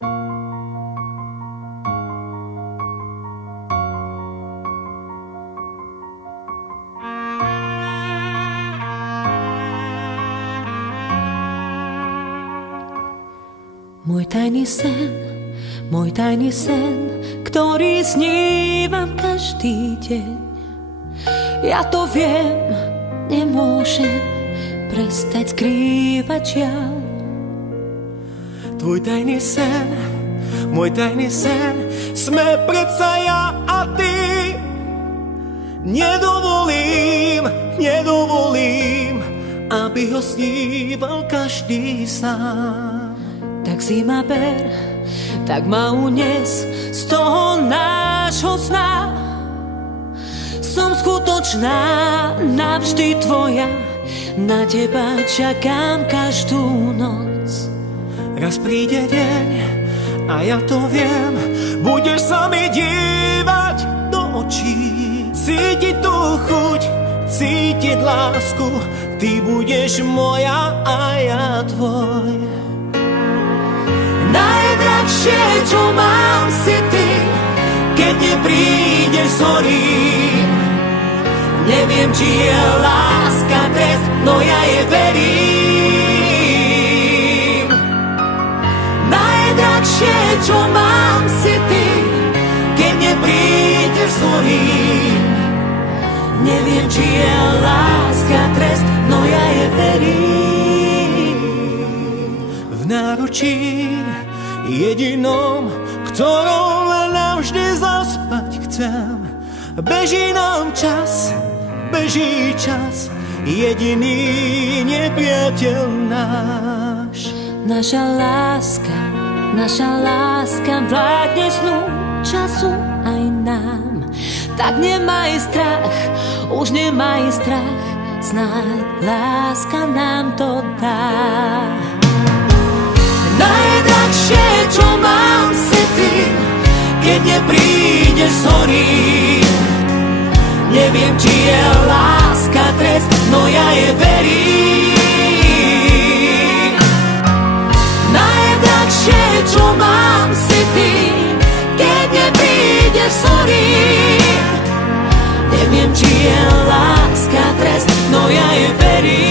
Môj tajný sen, ktorý snívam každý deň. Ja to viem, nemôžem prestať skrývať žiaľ. Tvoj tajný sen, môj tajný sen, sme predsa ja a ty. Nedovolím, aby ho sníval každý sám. Tak si ma ber, tak ma unes z toho nášho sna. Som skutočná, navždy tvoja, na teba čakám každú noc. Raz príde deň a ja to viem, budeš sa mi dívať do očí, cítiť tú chuť, cítiť lásku, ty budeš moja a ja tvoj. Najdrahšie, čo mám, si ty, keď neprídeš z hory. Neviem, či je láska trest, no ja je verím. Najdrahšie, čo mám, si ty, keď neprídeš z hory. Neviem, či je láska trest, no ja je verím. V náručí jedinom, ktorom navždy zaspať chcem. Beží nám čas, beží čas, jediný nepriateľ náš. Naša láska vládne snu, času aj nám. Tak nemaj strach, už nemaj strach, snáď láska nám to dá. Najdrahšie, čo mám, si ty, keď neprídeš z hory. Neviem, či je láska trest, no ja je verím. Najdrahšie, čo mám, si ty, keď neprídeš z hory. Neviem, či je láska trest, no ja je verím.